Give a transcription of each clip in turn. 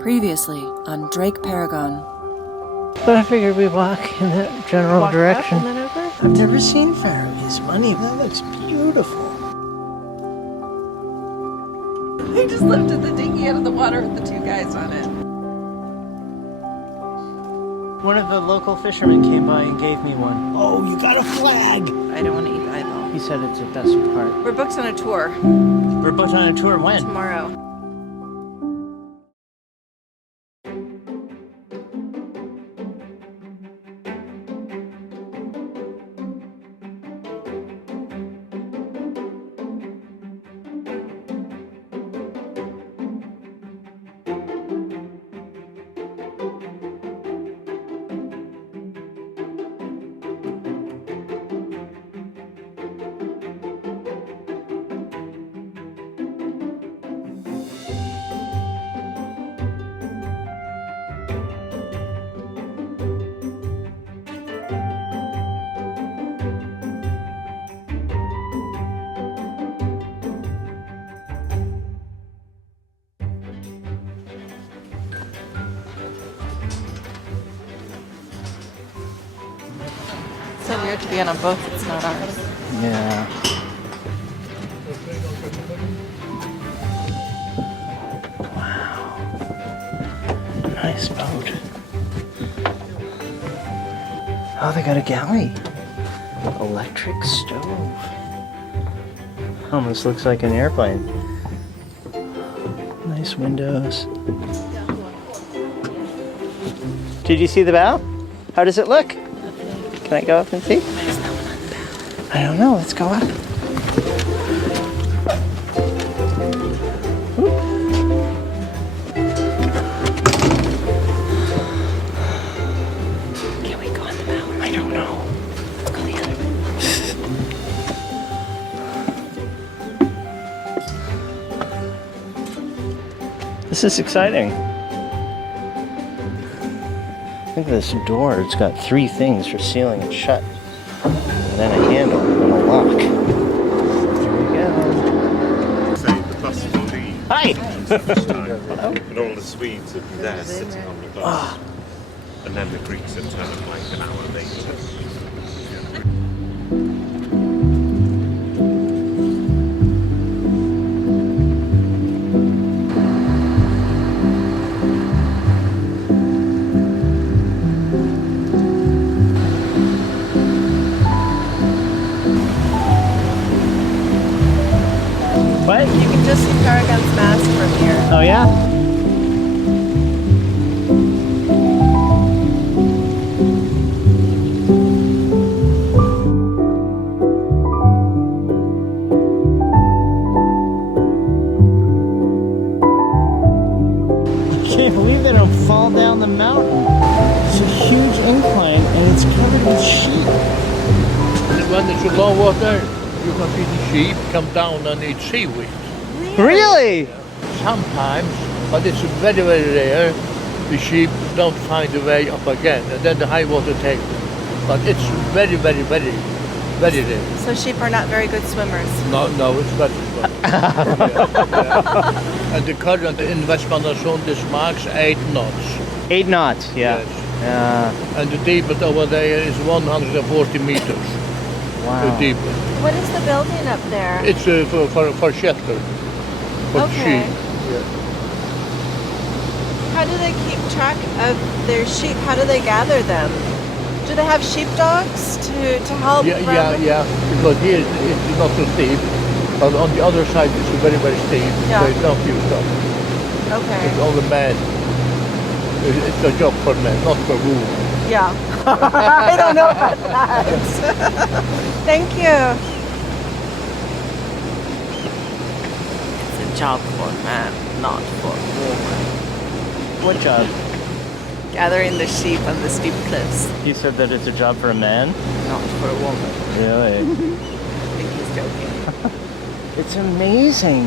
Previously on DrakeParagon. But I figured we'd walk in that general direction. Up and then over? I've never seen Faroe. It's money. That looks beautiful. They just lifted the dinghy out of the water with the two guys on it. One of the local fishermen came by and gave me one. Oh, you got a flag! I don't want to eat eyeball. He said it's the best part. We're booked on a tour We're booked on a tour when? tomorrow. It's so weird to be on a boat that's not ours. Yeah. Wow. Nice boat. Oh, they got a galley. Electric stove. Almost looks like an airplane. Nice windows. Did you see the bow? How does it look? Can I go up and see? I don't know. Let's go up. Can we go on the bow? I don't know. Let's go the other way. This is exciting. Look at this door. It's got 3 things for sealing it shut. And then a handle and a lock. There we go. Say the bus will leave. Hi! And all the Swedes would be there sitting on the bus. And then the Greeks would turn up like an hour later. What? You can just see Paragon's mast from here. Oh, yeah? I can't believe they don't fall down the mountain. It's a huge incline and it's covered with sheep. When it's a low water, you can see the sheep come down and eat seaweed. Really? Sometimes, but it's very, very rare, the sheep don't find a way up again, and then the high water takes them. But it's very, very, very, very rare. So sheep are not very good swimmers. No, it's better. Yeah. And the current in Vestmanna Bird is max 8 knots. 8 knots, yeah. Yes. Yeah. And the deepest over there is 140 meters. Wow. Deep. What is the building up there? It's for shelter. For Okay. sheep. Yeah. How do they keep track of their sheep? How do they gather them? Do they have sheepdogs to help? Yeah, because here it's not so steep, but on the other side it's very, very steep. Yeah. So it's not used up. Okay. It's only men. It's a job for men, not for women. Yeah. I don't know about that. Thank you. It's a job for men, not for women. What job? Gathering the sheep on the steep cliffs, You said that it's a job for a man? not for a woman. Really? I think he's joking. It's amazing.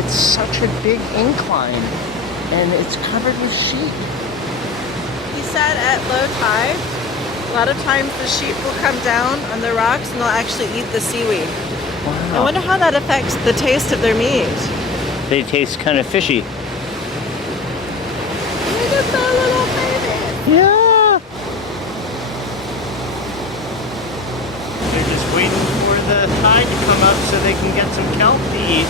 It's such a big incline and it's covered with sheep. He said at low tide, a lot of times the sheep will come down on the rocks and they'll actually eat the seaweed. Wow. I wonder how that affects the taste of their meat. They taste kind of fishy. Yeah. They're just waiting for the tide to come up so they can get some kelp to eat.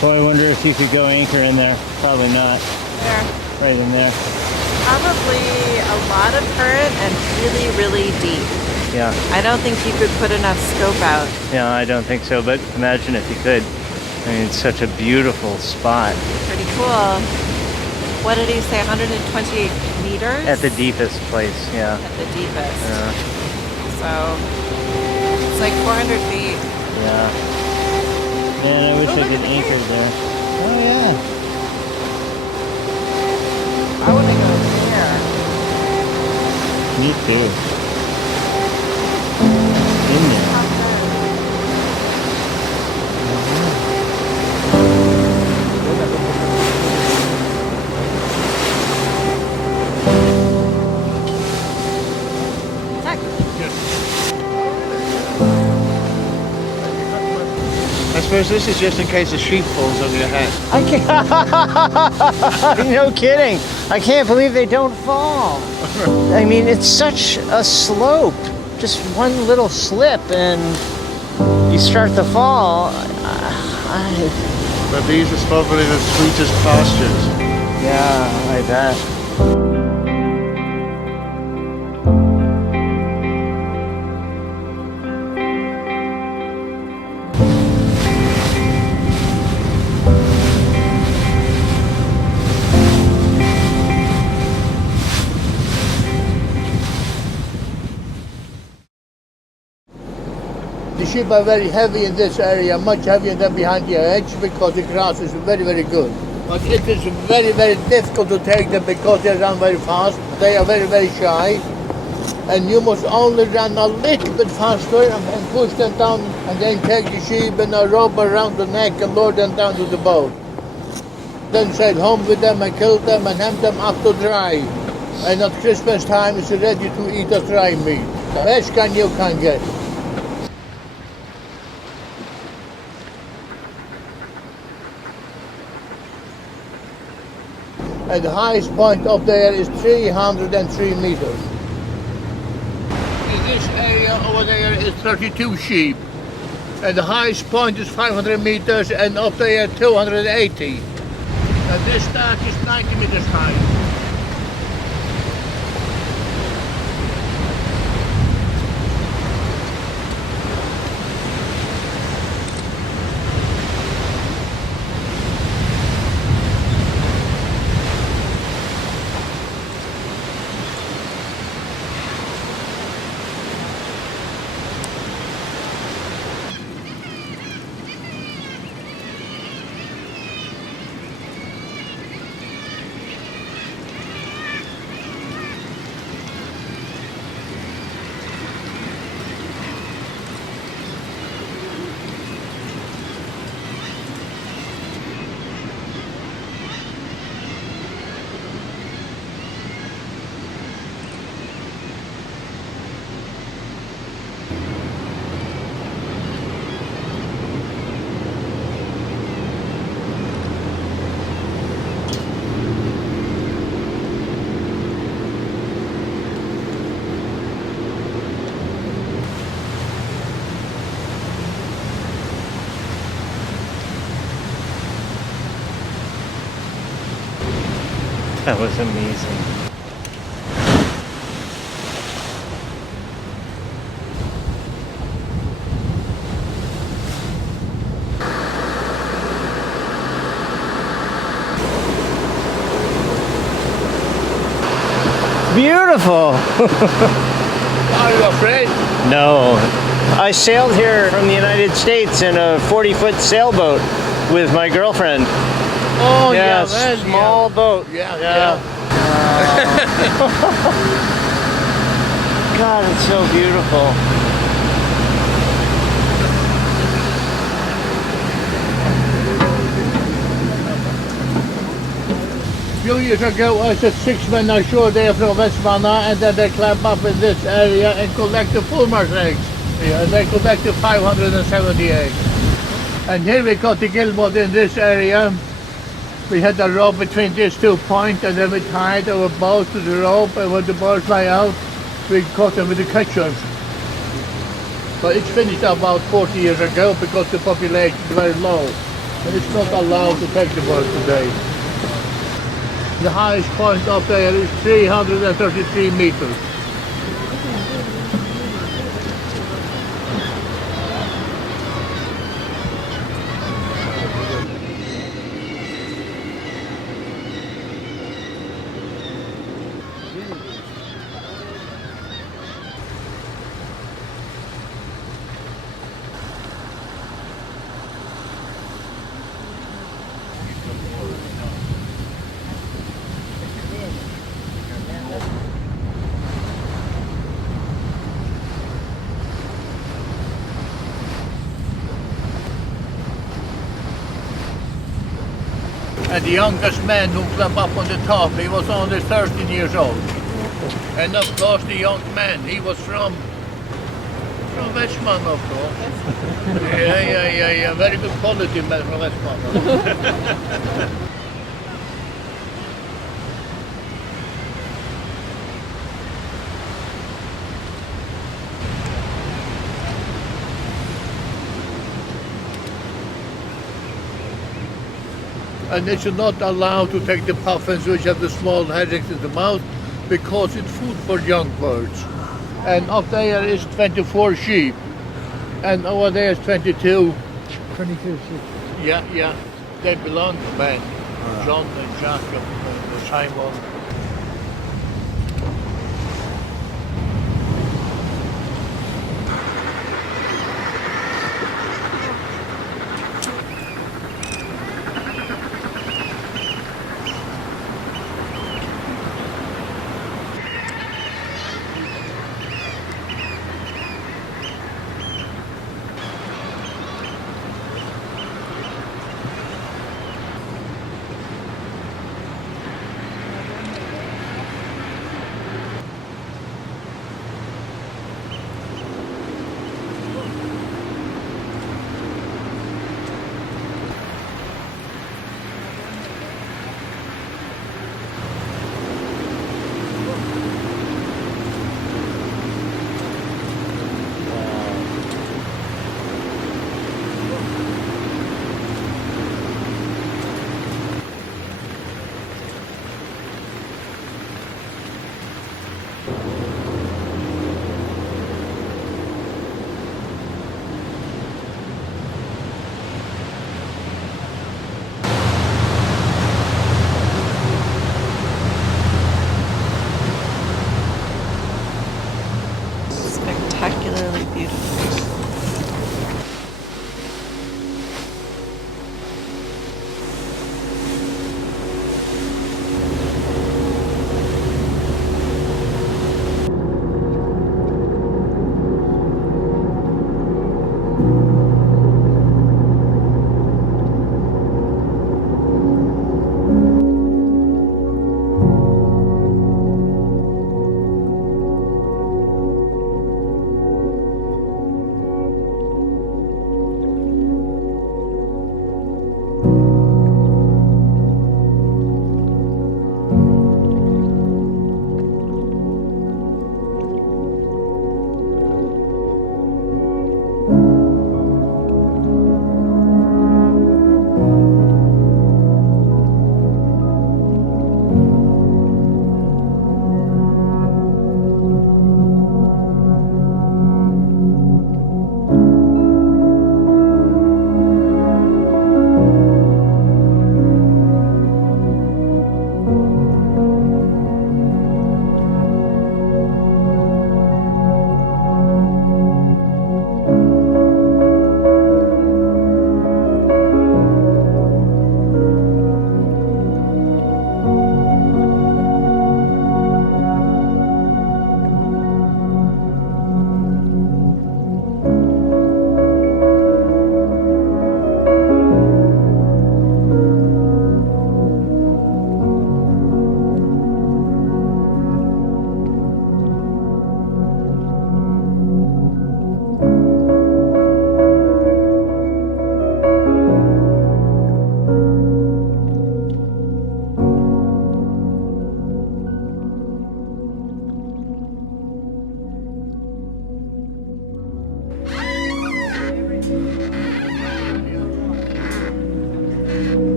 Boy, I wonder if you could go anchor in there. Probably not. There. Right in there. Probably a lot of current and really, really deep. Yeah. I don't think you could put enough scope out. Yeah, I don't think so, but imagine if you could. I mean, it's such a beautiful spot. Pretty cool. What did he say, 128 meters? At the deepest place, yeah. At the deepest. Yeah. So, it's like 400 feet. Yeah. Man, I wish I look could at the anchor cave. there. Oh, yeah. I want to go there. Me too. In there. I suppose this is just in case a sheep falls on your head. I can't. No kidding. I can't believe they don't fall. I mean, it's such a slope. Just one little slip and you start to fall. But these are probably the sweetest pastures. Yeah, I bet. The sheep are very heavy in this area, much heavier than behind the edge because the grass is very, very good. But it is very, very difficult to take them because they run very fast. They are very, very shy. And you must only run a little bit faster and push them down and then take the sheep in a rope around the neck and lower them down to the boat. Then sail home with them and kill them and hang them up to dry. And at Christmas time it's ready to eat as dry meat. The best kind you can get. And the highest point up there is 303 meters. In this area over there is 32 sheep. And the highest point is 500 meters and up there 280. And this stack is 90 meters high. That was amazing. Beautiful. Are you afraid? No. I sailed here from the United States in a 40-foot sailboat with my girlfriend. Oh Yeah, yeah, small boat. Yeah. God, it's so beautiful. A few years ago, I said 6 men ashore there from Vestmanna, and then they climb up in this area and collect the fulmars eggs. Yeah, they collected 570 eggs. And here we got the guillemot in this area. We had a rope between these 2 points, and then we tied our boats to the rope, and when the birds fly out, we caught them with the catchers. But it's finished about 40 years ago because the population is very low, and it's not allowed to take the birds today. The highest point up there is 333 meters. And the youngest man who climbed up on the top, he was only 13 years old. And of course the young man, he was from Vestmanna, of course. Yeah. Very good quality man from Vestmanna. And they should not allow to take the puffins which have the small herrings in the mouth because it's food for young birds. And up there is 24 sheep, and over there is 22. 22 sheep. Yeah. They belong to men. John and Jacob and Simon.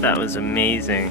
That was amazing.